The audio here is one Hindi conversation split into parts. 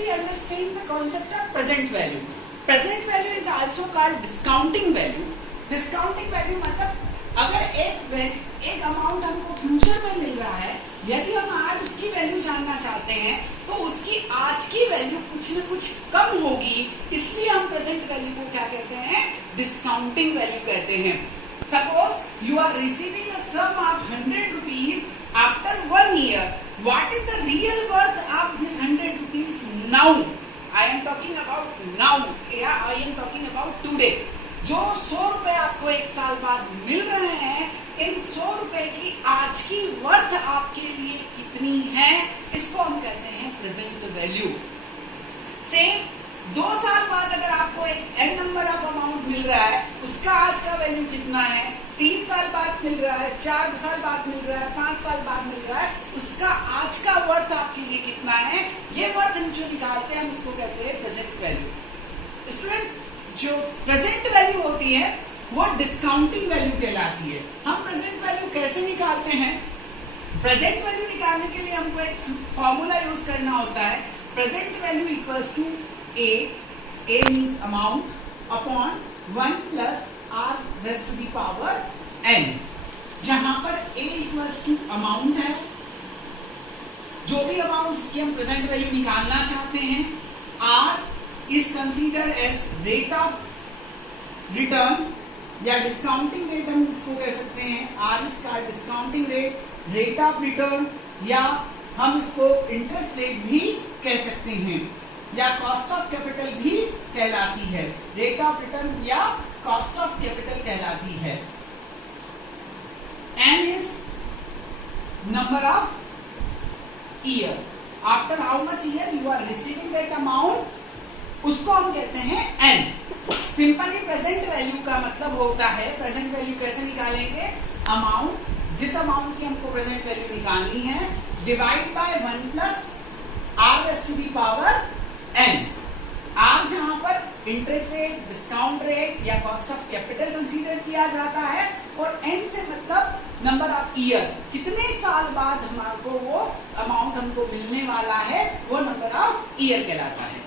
we understand the concept of present value. Present value is also called discounting value. Discounting value मतलब अगर एक अमाउंट हमको फ्यूचर में मिल रहा है, यदि हम आज उसकी वैल्यू जानना चाहते हैं तो उसकी आज की वैल्यू कुछ न कुछ कम होगी, इसलिए हम प्रेजेंट वैल्यू को क्या कहते हैं? डिस्काउंटिंग वैल्यू कहते हैं. Suppose you are receiving a sum of 100 rupees after 1 year. What is the real worth of this 100 rupees now? I am talking about now. Yeah, I am talking about today. जो 100 रुपए आपको एक साल बाद मिल रहे हैं, इन 100 रुपए की आज की वर्थ आपके लिए कितनी है, इसको हम कहते हैं प्रेजेंट वैल्यू. सेम 2 साल बाद अगर आपको एक एन नंबर ऑफ अमाउंट मिल रहा है, उसका आज का वैल्यू कितना है? 3 साल बाद मिल रहा है, 4 साल बाद मिल रहा है, 5 साल बाद मिल रहा है, उसका आज का वर्थ आपके लिए कितना है? ये वर्थ हम जो निकालते हैं हम इसको कहते हैं प्रेजेंट वैल्यू. स्टूडेंट, जो प्रेजेंट वैल्यू होती है वो डिस्काउंटिंग वैल्यू कहलाती है. हम प्रेजेंट वैल्यू कैसे निकालते हैं? प्रेजेंट वैल्यू निकालने के लिए हमको एक फॉर्मूला यूज करना होता है. Present value equals to a means amount upon 1 plus r raise to the power n, जहां पर a इक्वल्स टू अमाउंट है, जो भी अमाउंट जिसकी हम प्रेजेंट वैल्यू निकालना चाहते हैं. r is considered as rate of return या डिस्काउंटिंग रेट हम जिसको कह सकते हैं. r is का discounting rate, rate of return, या हम इसको इंटरेस्ट रेट भी कह सकते हैं, या कॉस्ट ऑफ कैपिटल भी कहलाती है. रेट ऑफ रिटर्न या कॉस्ट ऑफ कैपिटल कहलाती है. n is number of year. After how much year you are receiving that amount, उसको हम कहते हैं n. सिंपली प्रेजेंट वैल्यू का मतलब होता है, प्रेजेंट वैल्यू कैसे निकालेंगे? अमाउंट, जिस अमाउंट की हमको प्रेजेंट वैल्यू निकालनी है, divide by 1 plus r raise to the power n. r जहां पर इंटरेस्ट रेट, डिस्काउंट रेट या कॉस्ट ऑफ कैपिटल कंसीडर किया जाता है, और n से मतलब नंबर ऑफ ईयर, कितने साल बाद हमको वो अमाउंट हमको मिलने वाला है, वो नंबर ऑफ ईयर कहलाता है.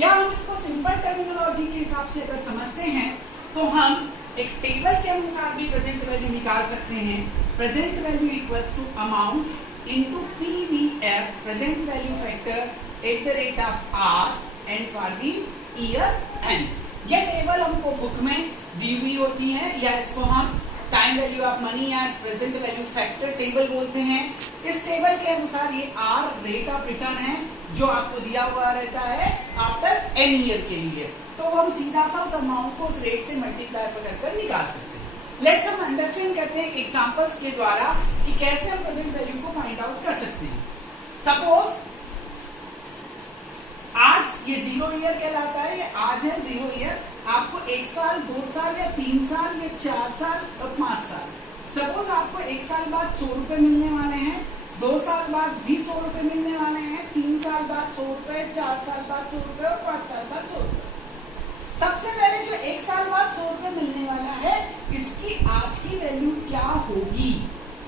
या हम इसको सिंपल टर्मिनोलॉजी के हिसाब से अगर समझते हैं तो हम एक टेबल के अनुसार भी प्रेजेंट वैल्यू निकाल सकते हैं. Present value equals to amount into PVF, present value factor at the rate of r and for the year n. ये टेबल हमको बुक में दी हुई होती है, या इसको हम टाइम वैल्यू ऑफ मनी या प्रेजेंट वैल्यू फैक्टर टेबल बोलते हैं. इस टेबल के अनुसार ये r रेट ऑफ रिटर्न है जो आपको दिया हुआ रहता है आफ्टर n ईयर के लिए. तो हम सीधा सा उस अमाउंट को उस रेट से मल्टीप्लाई कर निकाल सकते हैं. लेट्स हम अंडरस्टैंड करते हैं एग्जांपल्स के द्वारा कि कैसे हम प्रेजेंट वैल्यू को फाइंड आउट कर सकते हैं. सपोज आज ये 0 ईयर कहलाता है, ये आज है 0 ईयर. आपको 1 साल, 2 साल या 3 साल या 4 साल और 5 साल, सपोज आपको 1 साल बाद 100 रुपए मिलने वाले हैं, 2 साल बाद भी 100 रुपए मिलने वाले हैं, 3 साल बाद 100 रुपए, 4 साल बाद 100 रुपए और 5 साल बाद 100 रुपए. सबसे पहले जो 1 साल बाद 100 रुपए मिलने वाला है, इसकी आज की वैल्यू क्या होगी,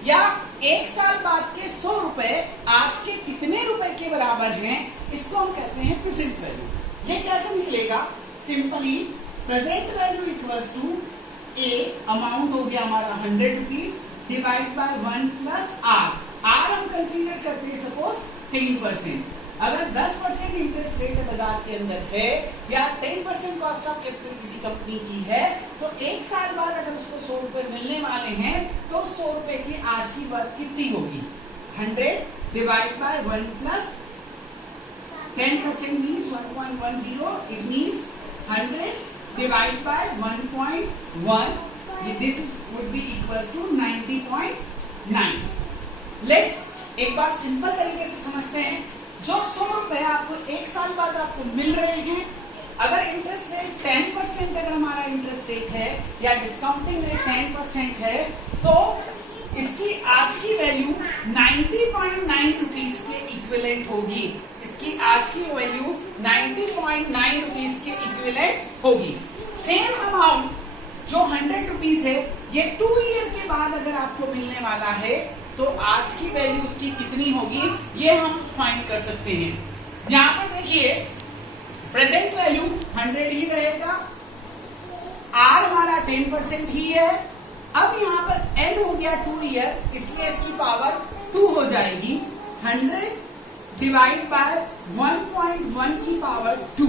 या 1 साल बाद के 100 रुपए आज के कितने रुपए के बराबर हैं, इसको हम कहते हैं प्रेजेंट वैल्यू. ये कैसे निकलेगा? Simply present value equals to a, amount हो गया हमारा 100 rupees, divide by 1 plus r. r हम कंसीडर करते हैं सपोज 10%. अगर 10% इंटरेस्ट रेट बाजार के अंदर है, या 10% कॉस्ट ऑफ कैपिटल किसी कंपनी की है, तो 1 साल बाद अगर उसको 100 रुपए मिलने वाले हैं, तो 100 रुपए की आज की वर्थ कितनी होगी? 100 divide by 1 plus 10% means 1.10. It means 100 divide by 1.1. This would be equals to 90.9. Let's एक बार सिंपल तरीके से समझते हैं. जो 100 रुपए आपको 1 साल बाद आपको मिल रहे हैं, अगर इंटरेस्ट रेट 10% अगर हमारा इंटरेस्ट रेट है या डिस्काउंटिंग रेट 10% है, तो इसकी आज की वैल्यू 90.9 रुपीज के इक्विवेलेंट होगी. इसकी आज की वैल्यू 90.9 रुपीज के इक्विवेलेंट होगी. सेम अमाउंट जो 100 रुपीज है, ये 2 ईयर के बाद अगर आपको मिलने वाला है, तो आज की वैल्यू उसकी कितनी होगी, ये हम फाइंड कर सकते हैं. यहां पर देखिए प्रेजेंट वैल्यू 100 ही रहेगा, आर हमारा 10% ही है। अब यहां पर एन हो गया 2 ईयर, इसलिए इसकी पावर 2 हो जाएगी। 100 डिवाइड बाय 1.1 की power 2,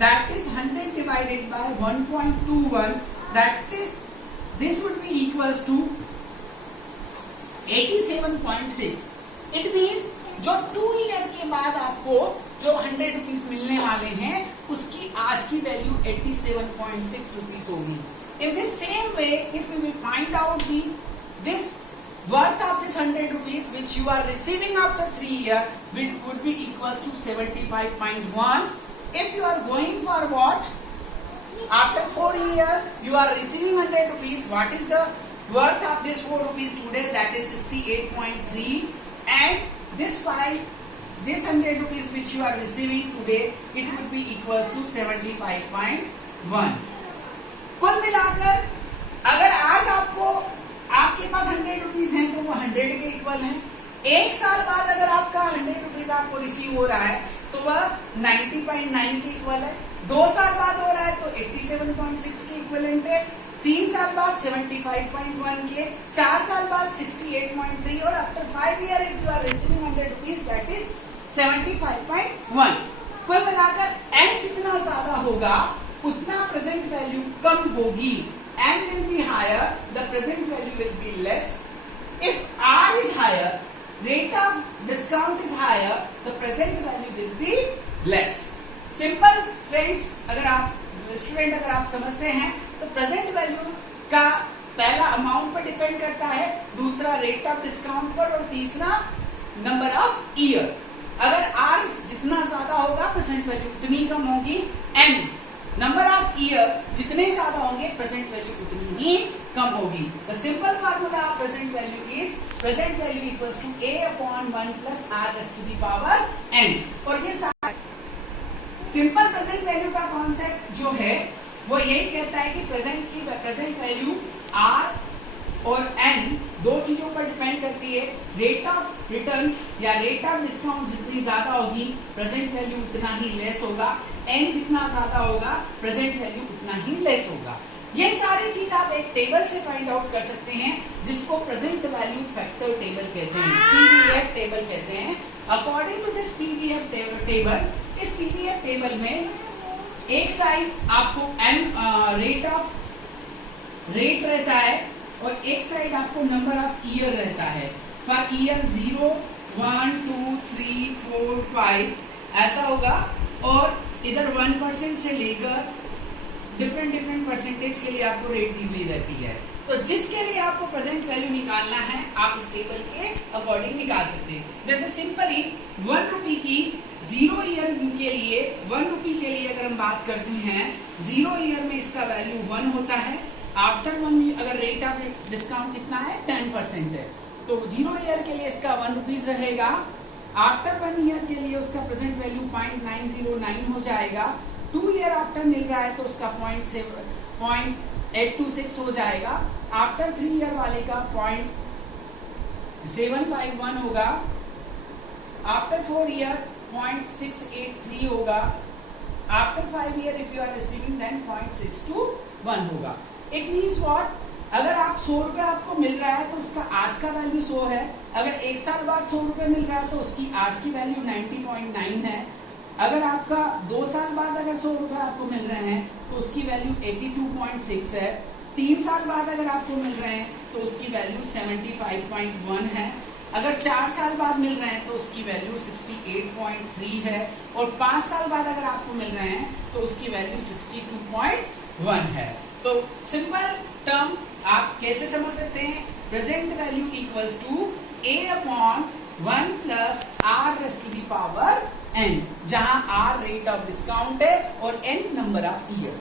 that is 100 divided by 1.21, that is this would be equals to 87.6। It means जो 2 ईयर के बाद आपको जो 100 रुपीज मिलने वाले हैं उसकी आज की वैल्यू 87.6 रुपीज होगी। In this same way if you will find out the this worth of this 100 rupees which you are receiving after 3 years would be equals to 75.1. If you are going for what? After 4 years you are receiving 100 rupees. What is the worth of this 4 rupees today? That is 68.3. And this 100 rupees which you are receiving today, it would be equals to 75.1. कुल मिलाकर अगर आज आपके पास 100 रुपीज है तो वो 100 के इक्वल है। एक साल बाद अगर आपका 100 रुपीज आपको रिसीव हो रहा है तो वह 90.9 के इक्वल है। 2 साल बाद हो रहा है तो 87.6 के इक्वलेंट है। 3 साल बाद 75.1 के, 4 साल बाद 68.3 और after 5 year if you are receiving 100 rupees that is 75.1। कुल मिलाकर एन जितना ज्यादा होगा उतना प्रेजेंट वैल्यू कम होगी। N will be higher, the present value will be less. If R is higher, rate of discount is higher, the present value will be less. Simple friends, अगर आप स्टूडेंट अगर आप समझते हैं तो प्रेजेंट वैल्यू का पहला अमाउंट पर डिपेंड करता है, दूसरा रेट ऑफ डिस्काउंट पर और तीसरा नंबर ऑफ ईयर। अगर R जितना ज्यादा होगा प्रेजेंट वैल्यू उतनी कम होगी। N नंबर ऑफ ईयर जितने ज्यादा होंगे प्रेजेंट वैल्यू उतनी ही कम होगी। The simple formula of present value is present value equals to a upon 1 plus r raise to the power n। और ये सिंपल प्रेजेंट वैल्यू का कॉन्सेप्ट जो है वो यही कहता है कि प्रेजेंट वैल्यू r और n दो चीजों पर डिपेंड करती है। रेट ऑफ रिटर्न या रेट ऑफ डिस्काउंट जितनी ज्यादा होगी प्रेजेंट वैल्यू उतना ही लेस होगा। n जितना ज्यादा होगा प्रेजेंट वैल्यू उतना ही लेस होगा। ये सारी चीज आप एक टेबल से फाइंड आउट कर सकते हैं जिसको प्रेजेंट वैल्यू फैक्टर टेबल कहते हैं, पीवीएफ टेबल कहते हैं। According to this PVF table, इस पीवीएफ टेबल में एक साइड आपको रेट रहता है और एक साइड आपको नंबर ऑफ ईयर रहता है। फॉर ईयर 0, 1, 2, 3, 4, 5 ऐसा होगा और इधर 1% से लेकर डिफरेंट परसेंटेज के लिए आपको रेट दी हुई रहती है। तो जिसके लिए आपको प्रेजेंट वैल्यू निकालना है आप इस टेबल के अकॉर्डिंग निकाल सकते हैं। जैसे सिंपली 1 रुपी की 0 ईयर के लिए 1 रुपी के लिए अगर हम बात करते हैं 0 ईयर में इसका वैल्यू 1 होता है। आफ्टर 1 अगर रेट ऑफ डिस्काउंट कितना है 10% है तो 0 ईयर के लिए इसका 1 रुपीज रहेगा। आफ्टर 1 ईयर के लिए उसका प्रेजेंट वैल्यू 0.909 हो जाएगा। 2 ईयर आफ्टर मिल रहा है तो उसका 0.826 हो जाएगा। आफ्टर 3 ईयर वाले का 0.751 होगा। आफ्टर 4 ईयर 0.683 होगा। After 5 year if you are receiving then 0.621 होगा। इट मीन्स व्हाट, अगर आप 100 रुपए आपको मिल रहा है तो उसका आज का वैल्यू 100 है। अगर एक साल बाद 100 रुपए मिल रहा है तो उसकी आज की वैल्यू 90.9 है। अगर आपका 2 साल बाद अगर 100 रुपए आपको मिल रहे हैं तो उसकी वैल्यू 82.6 है। 3 साल बाद अगर आपको मिल रहे हैं तो उसकी वैल्यू 75.1 है। अगर 4 साल बाद मिल रहे हैं तो उसकी वैल्यू 68.3 है और 5 साल बाद अगर आपको मिल रहे हैं तो उसकी वैल्यू 62.1 है। तो सिंपल टर्म आप कैसे समझ सकते हैं, present value equals to a upon 1 plus r raise to the power n, जहां r रेट ऑफ डिस्काउंट है और n नंबर ऑफ ईयर।